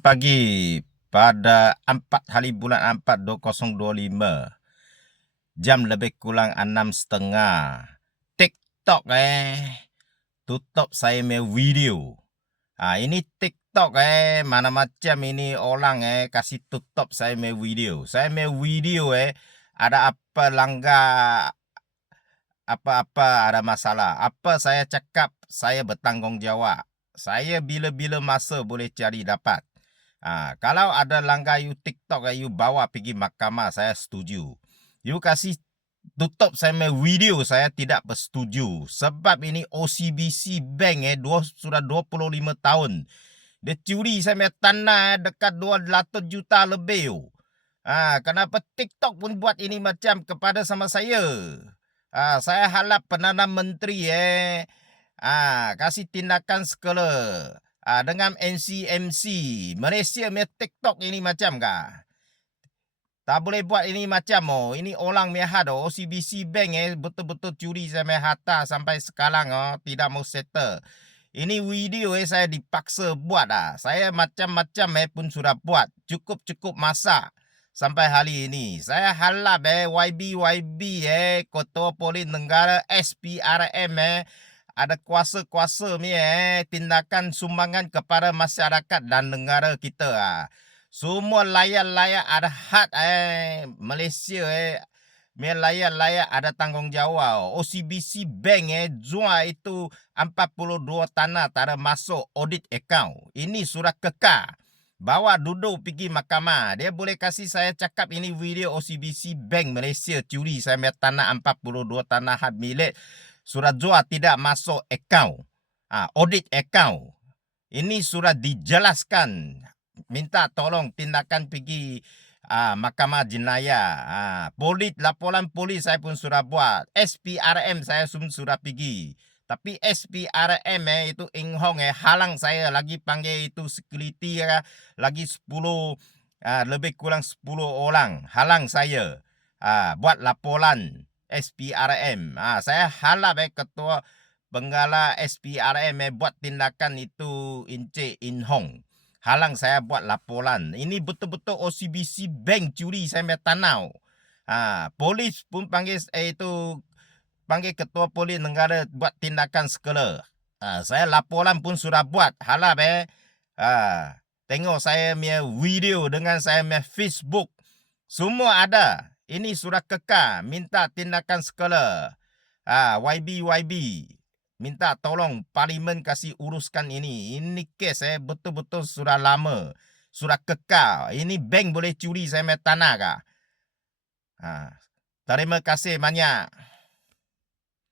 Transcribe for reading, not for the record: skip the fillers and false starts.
Pagi pada 4 hari bulan 4 2025 jam lebih kurang 6.30 TikTok tutup saya punya video. Ini TikTok mana macam ini orang kasih tutup saya punya video. Saya punya video ada apa langgar apa-apa ada masalah. Apa saya cakap saya bertanggungjawab. Saya bila-bila masa boleh cari dapat. Kalau ada langgar you TikTok you bawa pergi mahkamah, saya setuju. You kasih tutup saya punya video, saya tidak bersetuju. Sebab ini OCBC Bank sudah 25 tahun. Dia curi saya punya tanah dekat 200 juta lebih. Kenapa TikTok pun buat ini macam kepada sama saya? Saya harap Perdana Menteri kasih tindakan segala. Dengan NCMC, Malaysia punya TikTok ini macam kah? Tak boleh buat ini macam Ini orang mihat OCBC Bank betul-betul curi saya punya harta sampai sekarang tidak mau settle. Ini video saya dipaksa buat Saya macam-macam pun sudah buat. Cukup-cukup masa sampai hari ini. Saya harap YB Ketua Polis Negara SPRM ada kuasa-kuasa ni tindakan sumbangan kepada masyarakat dan negara kita. Semua layak-layak ada hak Malaysia layak-layak ada tanggungjawab. OCBC Bank jual itu 42 tanah tak ada masuk audit account. Ini surat kekal. Bawa duduk pergi mahkamah. Dia boleh kasih saya cakap ini video OCBC Bank Malaysia curi saya punya tanah 42 tanah hak milik. Surat jual tidak masuk account. Audit account. Ini sudah dijelaskan. Minta tolong tindakan pergi mahkamah jenayah. Laporan polis saya pun sudah buat. SPRM saya pun sudah pergi. Tapi SPRM itu Eng Hong halang saya lagi panggil itu security lagi 10 lebih kurang 10 orang halang saya buat laporan SPRM. Saya harap Ketua Benggala SPRM buat tindakan itu Encik In Hong. Halang saya buat laporan. Ini betul-betul OCBC Bank curi saya punya tanah. Polis pun panggil panggil Ketua Polis Negara buat tindakan segala. Saya laporan pun sudah buat. Harap tengok saya punya video dengan saya punya Facebook. Semua ada. Ini sudah kekal. Minta tindakan segala. YB. Minta tolong parlimen kasih uruskan ini. Ini kes betul-betul sudah lama. Sudah kekal. Ini bank boleh curi saya punya tanah kah? Terima kasih banyak.